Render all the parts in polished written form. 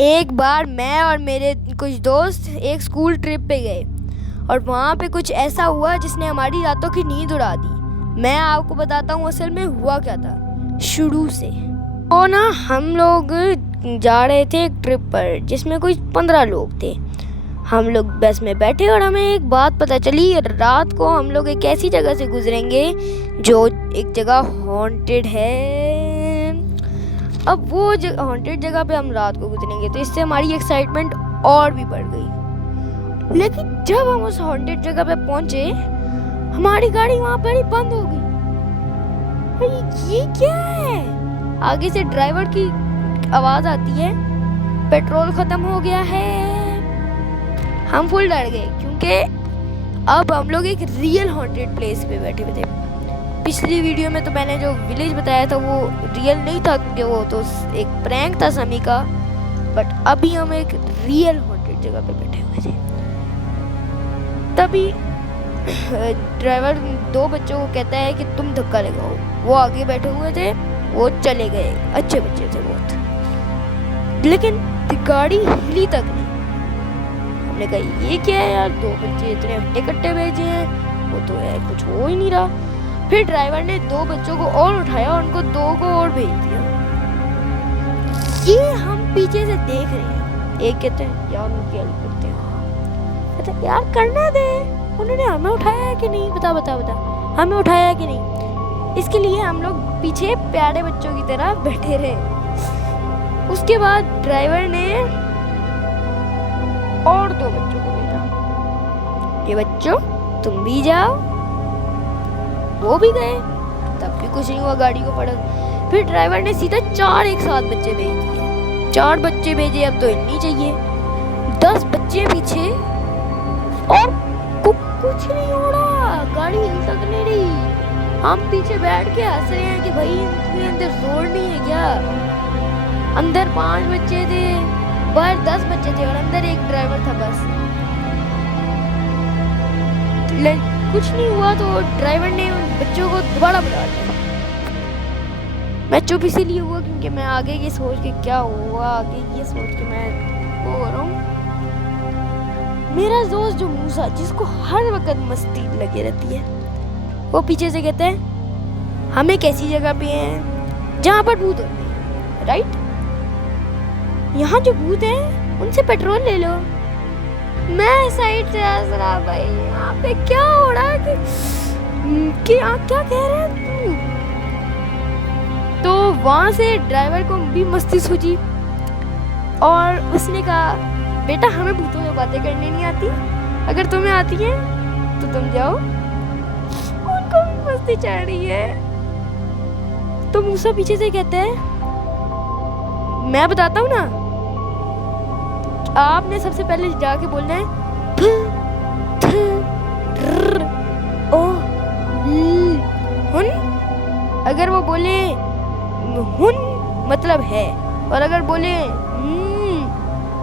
एक बार मैं और मेरे कुछ दोस्त एक स्कूल ट्रिप पे गए और वहाँ पे कुछ ऐसा हुआ जिसने हमारी रातों की नींद उड़ा दी। मैं आपको बताता हूँ असल में हुआ क्या था शुरू से। तो ना हम लोग जा रहे थे एक ट्रिप पर जिसमें कुछ 15 लोग थे। हम लोग बस में बैठे और हमें एक बात पता चली, रात को हम लोग एक ऐसी जगह से गुजरेंगे जो एक जगह हॉन्टेड है। अब वो हॉन्टेड जगह पे हम रात को गुजरेंगे तो इससे हमारी एक्साइटमेंट और भी बढ़ गई। लेकिन जब हम उस हॉन्टेड जगह पे पहुंचे हमारी गाड़ी वहां पर ही बंद हो गई। भाई ये क्या है? आगे से ड्राइवर की आवाज आती है, पेट्रोल खत्म हो गया है। हम फुल डर गए क्योंकि अब हम लोग एक रियल हॉन्टेड प्लेस पे बैठे हुए थे। पिछली वीडियो में तो मैंने जो विलेज बताया था वो रियल नहीं था क्योंकि वो तो एक प्रैंक था समी का, बट अभी हम एक रियल हॉन्टेड जगह पे बैठे हुए थे। तभी ड्राइवर 2 बच्चों को कहता है कि तुम धक्का लगाओ। वो आगे बैठे हुए थे, वो चले गए, अच्छे बच्चे थे बहुत, लेकिन गाड़ी हिली तक नहीं। हमने कहा ये क्या है यार, 2 बच्चे इतने हट्टे कट्टे भेजे हैं, वो तो है कुछ हो ही नहीं रहा। फिर ड्राइवर ने 2 बच्चों को और उठाया और उनको 2 को और भेज दिया। ये हम पीछे से देख रहे हैं। एक कहते हैं यार उनकी हेल्प करते हैं, कहते यार करने दे, उन्होंने हमें उठाया है कि नहीं, बता हमें उठाया है कि नहीं। इसके लिए हम लोग पीछे प्यारे बच्चों की तरह बैठे रहे। उसके बाद ड्राइवर ने और 2 बच्चों को भेजा, ये बच्चों तुम भी जाओ। वो भी गए, तब भी कुछ नहीं हुआ, गाड़ी को पड़क। फिर ड्राइवर ने सीधा 4 एक साथ बच्चे भेज दिए। 4 बच्चे भेजे, अब तो इतनी चाहिए 10 बच्चे पीछे और कुछ नहीं हो रहा, गाड़ी हिल तक नहीं रही। हम पीछे बैठ के हंस रहे हैं कि भाई इनके अंदर जोर नहीं है क्या। अंदर 5 बच्चे थे, बाहर 10 बच्चे थे और अंदर एक ड्राइवर था बस। कुछ नहीं हुआ तो ड्राइवर ने उन बच्चों को दोबारा बुला लिया। मैं चुप इसीलिए हुआ क्योंकि मैं आगे ये सोच के क्या हुआ, आगे ये सोच के मैं वो हो रहा हूँ। मेरा दोस्त जो मूसा, जिसको हर वक्त मस्ती लगी रहती है, वो पीछे से कहते हैं हम एक ऐसी जगह पे हैं जहाँ पर भूत होते हैं, राइट? यहाँ जो भूत हैं उनसे पेट्रोल ले लो। मैं साइड से हंस रहा, भाई यहाँ पे क्या हो रहा है कि क्या कह रहे हैं तू? तो वहाँ से ड्राइवर को भी मस्ती सूझी और उसने कहा बेटा हमें भूतों से बातें करनी नहीं आती, अगर तुम्हें आती है तो तुम जाओ। उनको भी मस्ती चढ़ रही है। तो मूसा पीछे से कहते हैं मैं बताता हूँ ना, आपने सबसे पहले जाके बोलना है हुन। अगर वो बोले हुन मतलब है, और अगर बोले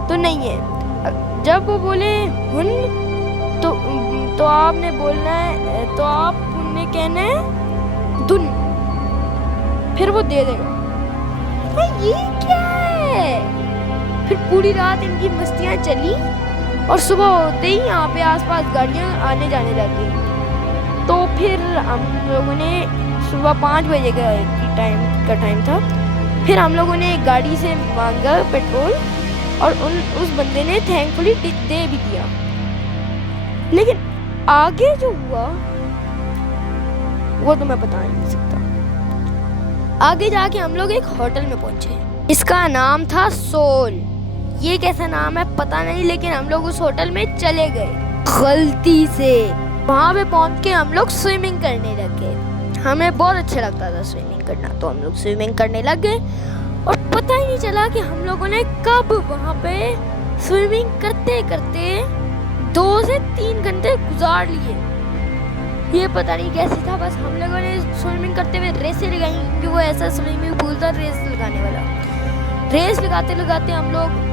तो नहीं है। जब वो बोले हुन तो आपने बोलना है, तो आपने कहना है दुन, फिर वो दे देगा। ये क्या है? फिर पूरी रात इनकी मस्तियाँ चली और सुबह होते ही यहाँ पे आसपास गाड़ियाँ आने जाने लग गई। तो फिर हम लोगों ने सुबह 5 बजे का टाइम था। फिर हम लोगों ने एक गाड़ी से मांगा पेट्रोल और उस बंदे ने थैंकफुली दे भी दिया। लेकिन आगे जो हुआ वो तो मैं बता नहीं सकता। आगे जाके हम लोग एक होटल में पहुंचे, इसका नाम था सोल। ये कैसा नाम है पता नहीं, लेकिन हम लोग उस होटल में चले गए गलती से। वहाँ पे पहुँच के हम लोग स्विमिंग करने लग गए। हमें बहुत अच्छा लगता था स्विमिंग करना, तो हम लोग स्विमिंग करने लग गए और पता ही नहीं चला कि हम लोगों ने कब वहाँ पे स्विमिंग करते करते 2 से 3 घंटे गुजार लिए। ये पता नहीं कैसे था, बस हम लोगों ने स्विमिंग करते हुए रेसें लगाई क्योंकि वो ऐसा स्विमिंग पूल था रेस लगाने वाला। रेस लगाते लगाते हम लोग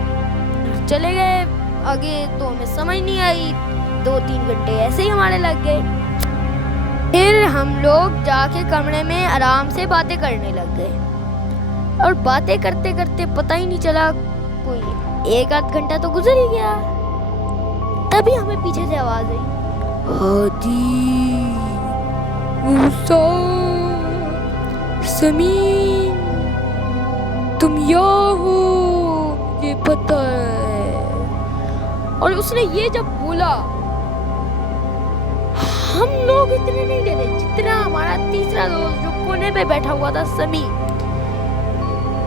चले गए आगे, तो हमें समझ नहीं आई, 2-3 घंटे ऐसे ही हमारे लग गए। फिर हम लोग जाके कमरे में आराम से बातें करने लग गए और बातें करते करते पता ही नहीं चला कोई 1 आध घंटा तो गुजर ही गया, तभी हमें पीछे से आवाज आई, हादी, मूसा, समीन, तुम यहाँ हो, ये पता है। और उसने ये जब बोला, हम लोग इतने नहीं डरे जितना हमारा तीसरा दोस्त जो कोने पे बैठा हुआ था समीन,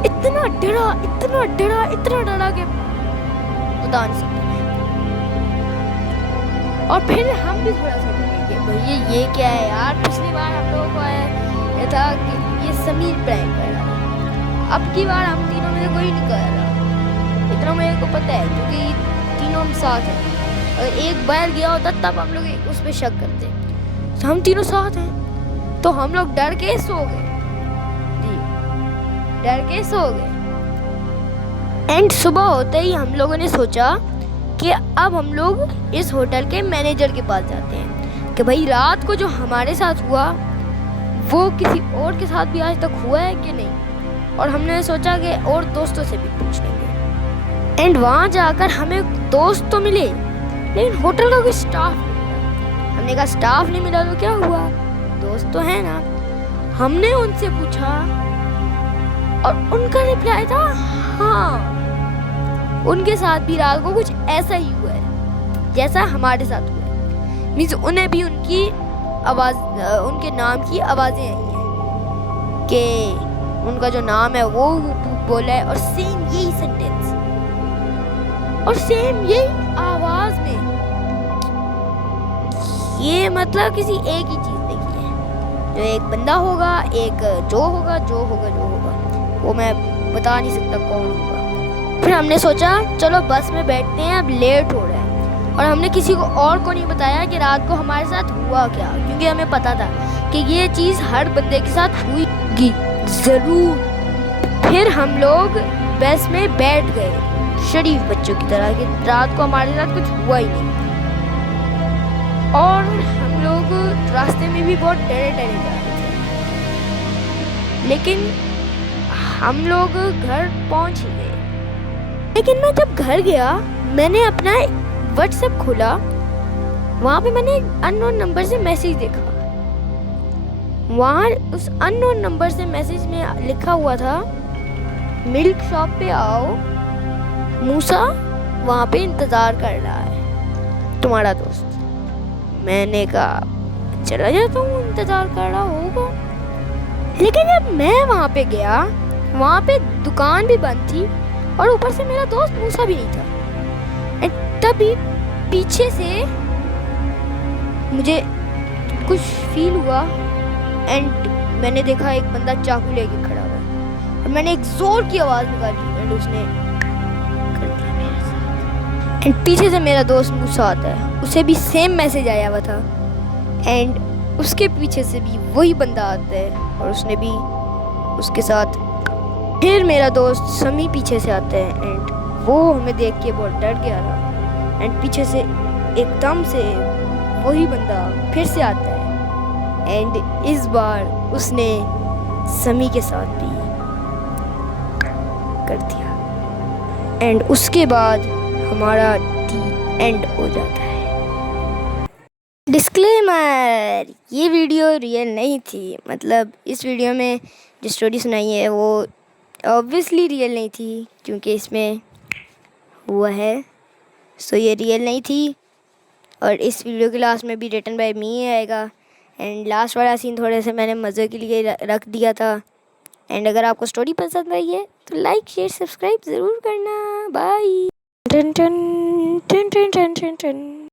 इतना डरा कि बता नहीं सकता। और फिर हम भी थोड़ा सा डरे कि भैया ये क्या है यार, पिछली बार हम लोगों को ये था कि ये समीर प्रैंक कर रहा था, अब की बार हम तीनों में से कोई नहीं कर रहा, इतना मेरे को पता है क्योंकि तीनों हम साथ हैं। अगर एक बार गया होता तब हम लोग उस पर शक करते, तो हम तीनों साथ हैं तो हम लोग डर के सो गए जी, डर के सो गए। एंड सुबह होते ही हम लोगों ने सोचा कि अब हम लोग इस होटल के मैनेजर के पास जाते हैं कि भाई रात को जो हमारे साथ हुआ वो किसी और के साथ भी आज तक हुआ है कि नहीं। और हमने सोचा कि और दोस्तों से भी पूछ लेंगे। एंड वहाँ जाकर हमें दोस्त तो मिले लेकिन होटल का कोई स्टाफ नहीं मिला। हमने कहा स्टाफ नहीं मिला तो क्या हुआ, दोस्त तो है ना। हमने उनसे पूछा और उनका रिप्लाई था हाँ, उनके साथ भी रात को कुछ ऐसा ही हुआ है जैसा हमारे साथ हुआ है। मीन्स उन्हें भी उनकी आवाज़, उनके नाम की आवाज़ें आई हैं कि उनका जो नाम है वो बोला है और सेम यही सेंटेंस और सेम यही आवाज़ में। ये मतलब किसी एक ही चीज़ देखी है, जो एक बंदा होगा, एक जो होगा वो मैं बता नहीं सकता कौन होगा। फिर हमने सोचा चलो बस में बैठते हैं, अब लेट हो रहा है। और हमने किसी को और को नहीं बताया कि रात को हमारे साथ हुआ क्या, क्योंकि हमें पता था कि ये चीज़ हर बंदे के साथ हुई ज़रूर। फिर हम लोग बस में बैठ गए शरीफ बच्चों की तरह कि रात को हमारे साथ कुछ हुआ ही नहीं। और हम लोग रास्ते में भी बहुत डरे जा रहे थे, लेकिन हम लोग घर पहुंच ही गए। लेकिन मैं जब घर गया मैंने अपना व्हाट्सएप खोला, वहाँ पे मैंने एक अननोन नंबर से मैसेज देखा। वहाँ उस अननोन नंबर से मैसेज में लिखा हुआ था मिल्क शॉप पे आओ, मूसा वहाँ पे इंतज़ार कर रहा है तुम्हारा दोस्त। मैंने कहा चला जाता हूँ, इंतज़ार कर रहा होगा। लेकिन जब मैं वहाँ पे गया, वहाँ पे दुकान भी बंद थी और ऊपर से मेरा दोस्त मूसा भी नहीं था। एंड तभी पीछे से मुझे कुछ फील हुआ एंड मैंने देखा एक बंदा चाकू लेके खड़ा हुआ और मैंने एक जोर की आवाज़ निकाली एंड उसने कर दिया मेरे साथ। एंड पीछे से मेरा दोस्त मूसा आता है, उसे भी सेम मैसेज आया हुआ था एंड उसके पीछे से भी वही बंदा आता है और उसने भी उसके साथ। फिर मेरा दोस्त समी पीछे से आता है एंड वो हमें देख के बहुत डर गया था। एंड पीछे से एकदम से वही बंदा फिर से आता है एंड इस बार उसने समी के साथ भी कर दिया। एंड उसके बाद हमारा डी एंड हो जाता है। डिस्क्लेमर, ये वीडियो रियल नहीं थी। मतलब इस वीडियो में जो स्टोरी सुनाई है वो ऑब्वियसली रियल नहीं थी क्योंकि इसमें हुआ है, सो ये रियल नहीं थी। और इस वीडियो के लास्ट में भी रिटन बाय मी आएगा। एंड लास्ट वाला सीन थोड़े से मैंने मज़े के लिए रख दिया था। एंड अगर आपको स्टोरी पसंद आई है तो लाइक शेयर सब्सक्राइब ज़रूर करना। बाय। टन टन टन टन टन टन टन।